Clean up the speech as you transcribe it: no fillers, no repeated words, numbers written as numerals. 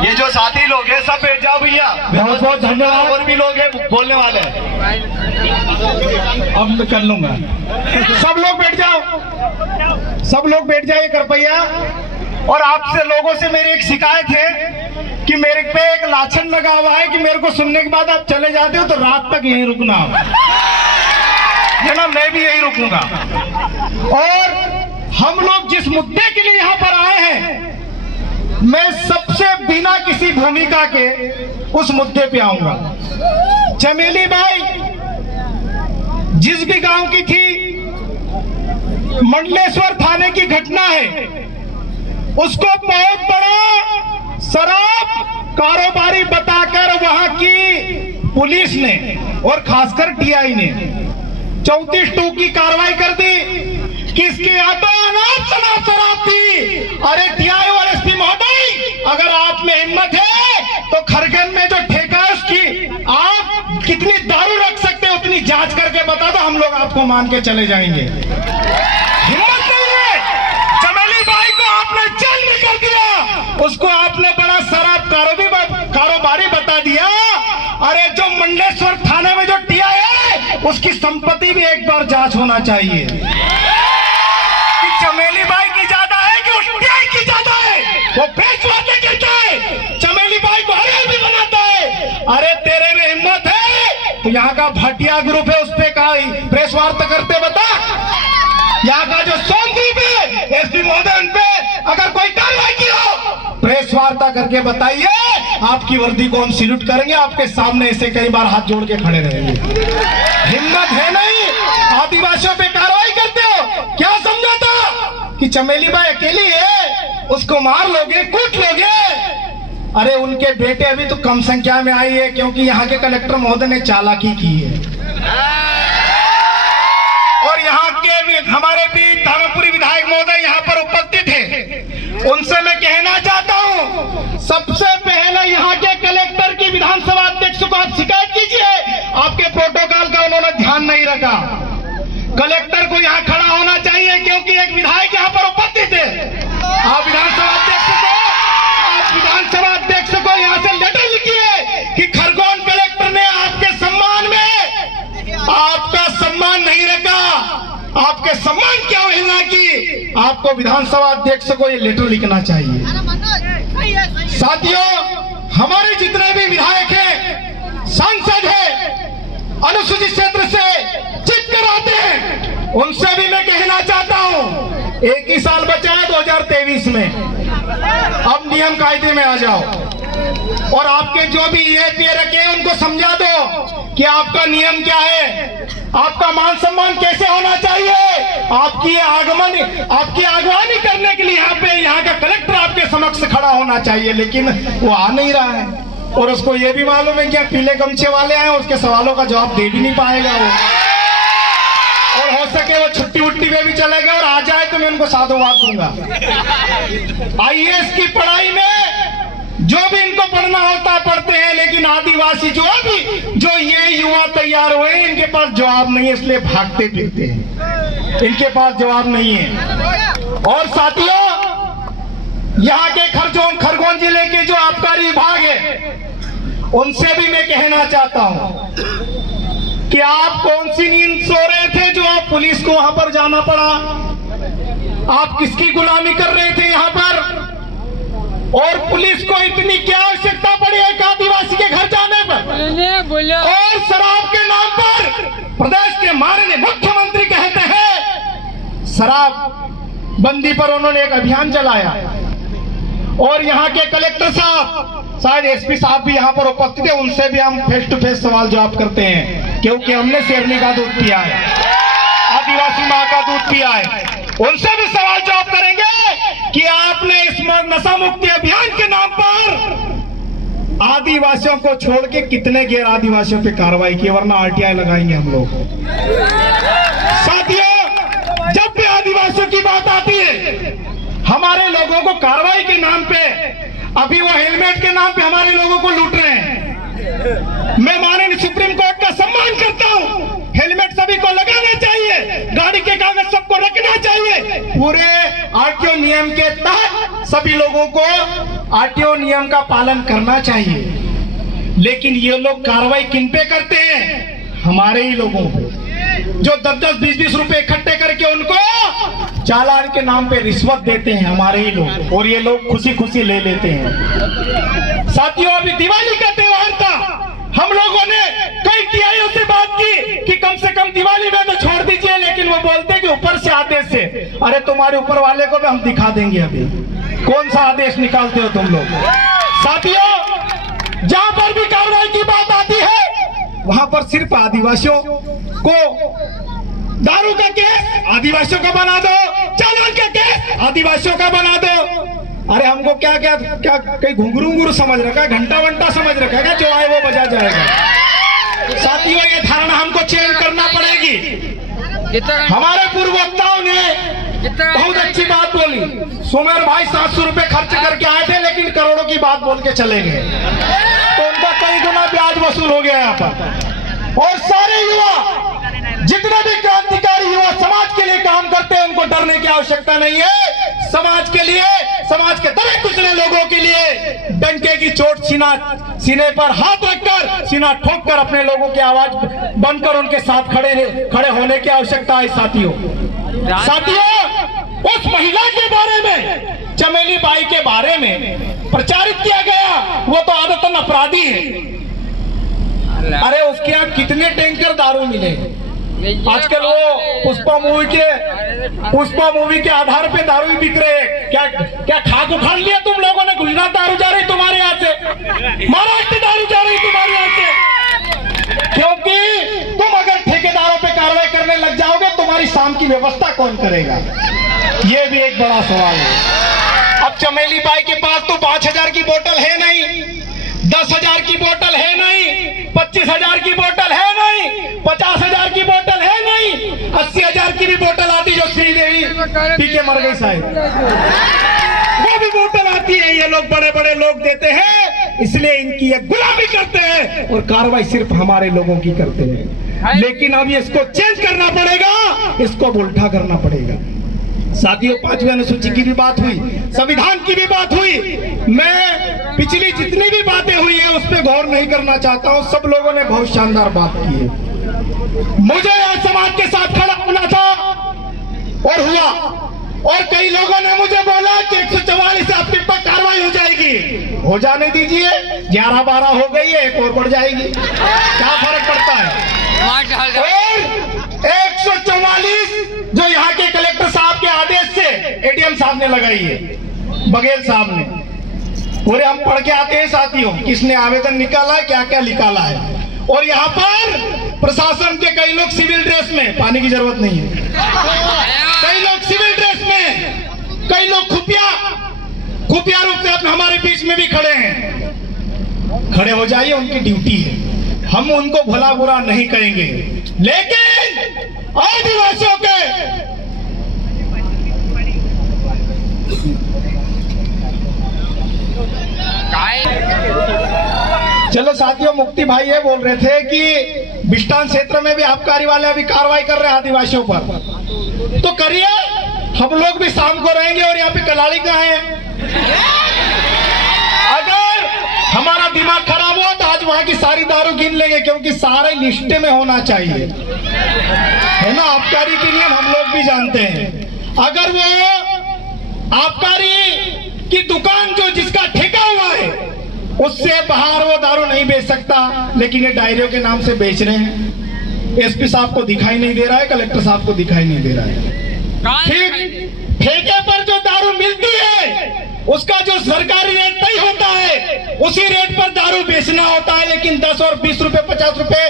ये जो साथी लोग हैं सब बैठ जाओ भैया। बहुत बहुत धन्यवाद। और भी लोग हैं बोलने वाले। अब मैं कर लूंगा। सब लोग बैठ जाओ, सब लोग बैठ जाइए कृपया। और आपसे लोगों से मेरी एक शिकायत है कि मेरे पे एक लाछन लगा हुआ है कि मेरे को सुनने के बाद आप चले जाते हो तो रात तक यहीं रुकना है ना। मैं भी यहीं रुकूंगा। और हम लोग जिस मुद्दे के लिए यहाँ पर आए हैं, मैं सबसे बिना किसी भूमिका के उस मुद्दे पे आऊंगा। चमेली बाई जिस भी गांव की थी, मंडलेश्वर थाने की घटना है, उसको बहुत बड़ा शराब कारोबारी बताकर वहां की पुलिस ने और खासकर टीआई ने 34(2) की कार्रवाई कर दी कि इसके आटा अनाप शनाप शराब थी। अरे टीआई और एसपी महोदय, अगर आप में हिम्मत है तो खरगन में जो ठेका है उसकी आप कितनी दारू रख सकते हो उतनी जांच करके बता दो, हम लोग आपको मान के चले जाएंगे। हिम्मत नहीं है। चमेली बाई को आपने जेल में कर दिया, उसको आपने बड़ा शराब कारोबारी बता दिया। अरे जो मंडलेश्वर थाने में जो टीआई है उसकी संपत्ति भी एक बार जांच होना चाहिए कि चमेली बाई की ज्यादा है कि उस टीआई की ज्यादा है। वो बेचवाते करता है, चमेली बाई को हरे भी बनाता है। अरे तेरे में हिम्मत है तो यहाँ का भाटिया ग्रुप है, उस पे का प्रेस वार्ता करते बता। यहाँ का जो सोम ग्रुप है, एसपी महोदय, उन पे अगर कोई कार्रवाई की हो प्रेस वार्ता करके बताइए। आपकी वर्दी को हम सैल्यूट करेंगे, आपके सामने ऐसे कई बार हाथ जोड़ के खड़े रहेंगे। हिम्मत है नहीं, आदिवासियों पे कार्रवाई करते हो। क्या समझा था कि चमेली बाई अकेली है, उसको मार लोगे, कूट लोगे? अरे उनके बेटे अभी तो कम संख्या में आई है, क्योंकि यहाँ के कलेक्टर महोदय ने चालाकी की है। और यहाँ के हमारे भी धर्मपुरी विधायक महोदय यहाँ पर उपस्थित हैं, उनसे मैं कहना चाहता हूँ, सबसे पहले यहाँ के कलेक्टर की विधानसभा अध्यक्ष को आप शिकायत कीजिए। आपके प्रोटोकॉल का उन्होंने ध्यान नहीं रखा। कलेक्टर को यहाँ खड़ा होना चाहिए क्योंकि एक विधायक यहाँ पर उपस्थित है। आप विधानसभा अध्यक्ष को यहाँ से लेटर लिखिए कि खरगोन कलेक्टर ने आपके सम्मान में आपका सम्मान नहीं रखा, आपके सम्मान की अवहेलना की। आपको विधानसभा अध्यक्ष को ये लेटर लिखना चाहिए। साथियों, हमारे जितने भी विधायक हैं, सांसद हैं, अनुसूचित क्षेत्र से जीत कर आते हैं, उनसे भी मैं कहना चाहता हूं, एक ही साल बचा है 2023 में। अब नियम कायदे में आ जाओ और आपके जो भी ये रखे हैं उनको समझा दो कि आपका नियम क्या है, आपका मान सम्मान कैसे होना चाहिए। आपकी आगवानी करने के लिए यहाँ का कलेक्टर आपके समक्ष खड़ा होना चाहिए, लेकिन वो आ नहीं रहा है। और उसको ये भी मालूम है कि पीले गमछे वाले आए, उसके सवालों का जवाब दे भी नहीं पाएगा वो। और हो सके वो छुट्टी वुट्टी में भी चले गए और आ जाए तो मैं उनको साधुवाद दूंगा। आईएएस की पढ़ाई में जो भी इनको पढ़ना होता है पढ़ते हैं, लेकिन आदिवासी जो ये युवा तैयार हुए, इनके पास जवाब नहीं है, इसलिए भागते फिरते हैं। इनके पास जवाब नहीं है। और साथियों, यहाँ के खरगोन जिले के जो आबकारी विभाग है, उनसे भी मैं कहना चाहता हूं कि आप कौन सी नींद सो रहे थे जो आप पुलिस को वहां पर जाना पड़ा? आप किसकी गुलामी कर रहे थे यहाँ पर? और पुलिस को इतनी क्या आवश्यकता पड़ी एक आदिवासी के घर जाने पर? और शराब के नाम पर प्रदेश के माननीय मुख्यमंत्री कहते हैं शराब बंदी पर उन्होंने एक अभियान चलाया। और यहाँ के कलेक्टर साहब, शायद एसपी साहब भी यहाँ पर उपस्थित है, उनसे भी हम फेस टू फेस सवाल जवाब करते हैं, क्योंकि हमने शेरनी का दूध पिया है, आदिवासी माँ का दूध पिया है। उनसे भी सवाल जवाब करेंगे कि आपने इस नशा मुक्ति अभियान के नाम पर आदिवासियों को छोड़ के कितने गैर आदिवासियों पे कार्रवाई की, वरना आरटीआई लगाएंगे हम लोग। साथियों, जब भी आदिवासियों की बात आती है, हमारे लोगों को कार्रवाई के नाम पे, अभी वो हेलमेट के नाम पे हमारे लोगों को लूट रहे हैं। मैं माननीय सुप्रीम कोर्ट का सम्मान करता हूं, हेलमेट सभी को लगाना चाहिए, गाड़ी के कागज सबको रखना चाहिए, पूरे आरटीओ नियम के तहत सभी लोगों को आरटीओ नियम का पालन करना चाहिए, लेकिन ये लोग कार्रवाई किन पे करते हैं? हमारे ही लोगों पे, जो 10-10, 20-20 रुपए इकट्ठे करके उनको चालान के नाम पे रिश्वत देते हैं हमारे ही लोग, और ये लोग खुशी खुशी ले लेते हैं। साथियों, अभी दिवाली का त्योहार था, हम लोगों ने कई टीआईओ से बात की कि कम से कम दिवाली में तो छोड़ दीजिए, लेकिन वो बोलते हैं कि ऊपर से आदेश से। अरे तुम्हारे ऊपर वाले को भी हम दिखा देंगे, अभी कौन सा आदेश निकालते हो तुम लोग। साथियों, जहां पर भी कार्रवाई की बात आती है वहां पर सिर्फ आदिवासियों को दारू का केस आदिवासियों का बना दो, चालान का केस आदिवासियों का बना दो। अरे हमको क्या क्या क्या कहीं घुंघरू समझ रखा है, घंटा वंटा समझ रखा है, जो आए वो बजा जाएगा। साथियों, ये धारणा हमको चेंज करना पड़ेगी। हमारे पूर्ववक्ताओं ने बहुत अच्छी बात बोली। सुमेर भाई 700 रुपए खर्च करके आए थे, लेकिन करोड़ों की बात बोल के चले गए, तो उनका कई गुना ब्याज वसूल हो गया यहाँ पर। और सारे युवा, जितने भी क्रांतिकारी युवा समाज के लिए काम करते हैं, उनको डरने की आवश्यकता नहीं है। समाज के लिए, समाज के दबे कुचले लोगों के लिए डंके की चोट सीने पर हाथ रखकर, सीना ठोक कर अपने लोगों की आवाज बनकर उनके साथ खड़े होने की आवश्यकता है। साथियों, उस महिला के बारे में, चमेली बाई के बारे में प्रचारित किया गया, वो तो आदतन अपराधी है। अरे उसके यहाँ कितने टैंकर दारू मिले। आजकल वो पुष्पा मूवी के आधार पे दारू बिक रहे हैं। क्या खाक उखाड़ लिया तुम लोगों ने? गुजरात दारू जा रही तुम्हारे यहाँ से, महाराष्ट्र दारू जा रही तुम्हारे यहाँ से, क्योंकि तुम अगर ठेकेदारों पे कार्रवाई करने लग जाओगे, तुम्हारी शाम की व्यवस्था कौन करेगा? ये भी एक बड़ा सवाल है। अब चमेली बाई के पास तो 5,000 की बोतल है नहीं, 10,000 की बोतल है नहीं, 25,000 की बोतल है नहीं, 50,000 की बोतल है नहीं, 80,000 की भी बोतल आती जो श्रीदेवी पी के मर गई शायद, वो भी बोतल आती है। ये लोग बड़े बड़े लोग देते हैं, इसलिए इनकी ये गुलामी करते हैं और कार्रवाई सिर्फ हमारे लोगों की करते हैं। लेकिन अब इसको चेंज करना पड़ेगा, इसको उल्टा करना पड़ेगा। साथियों, 5वीं अनुसूची की भी बात हुई, संविधान की भी बात हुई। मैं पिछली जितनी भी बातें हुई है उस पर गौर नहीं करना चाहता हूं। सब लोगों ने बहुत शानदार बात की है। मुझे समाज के साथ खड़ा होना था और हुआ, और कई लोगों ने मुझे बोला कि 144 से आपके पर कार्रवाई हो जाएगी। हो जाने दीजिए, 11-12 हो गई है, एक और बढ़ जाएगी, क्या फर्क पड़ता है। और 144 जो यहाँ के कलेक्टर साहब के आदेश से एडीएम साहब ने लगाई है, बघेल साहब ने, पूरे हम पढ़ के आते हैं साथियों, किसने आवेदन निकाला है, क्या क्या निकाला है। और यहाँ पर प्रशासन के कई लोग सिविल ड्रेस में, पानी की जरूरत नहीं है, कई लोग सिविल ड्रेस में, कई लोग खुफिया रूप से हमारे बीच में भी खड़े हैं। खड़े हो जाइए, उनकी ड्यूटी है, हम उनको भला बुरा नहीं कहेंगे, लेकिन आदिवासियों के चलो साथियों, मुक्ति भाई ये बोल रहे थे कि बिस्टान क्षेत्र में भी आबकारी वाले अभी कार्रवाई कर रहे हैं आदिवासियों पर, तो करिए, हम लोग भी शाम को रहेंगे। और यहाँ पे कलाड़ी कहाँ है? अगर हमारा दिमाग खराब हुआ तो आज वहां की सारी दारू गिन लेंगे, क्योंकि सारे लिस्ट में होना चाहिए, है ना। आबकारी के नियम हम लोग भी जानते हैं। अगर वो आबकारी की दुकान जो जिसका ठेका हुआ है, उससे बाहर वो दारू नहीं बेच सकता, लेकिन ये डायरियों के नाम से बेच रहे हैं। एसपी साहब को दिखाई नहीं दे रहा है, कलेक्टर साहब को दिखाई नहीं दे रहा है। ठीक, ठेके पर जो दारू मिलती है उसका जो सरकारी रेट तय होता है, उसी रेट पर दारू बेचना होता है। लेकिन 10 और 20 रुपए, 50 रुपए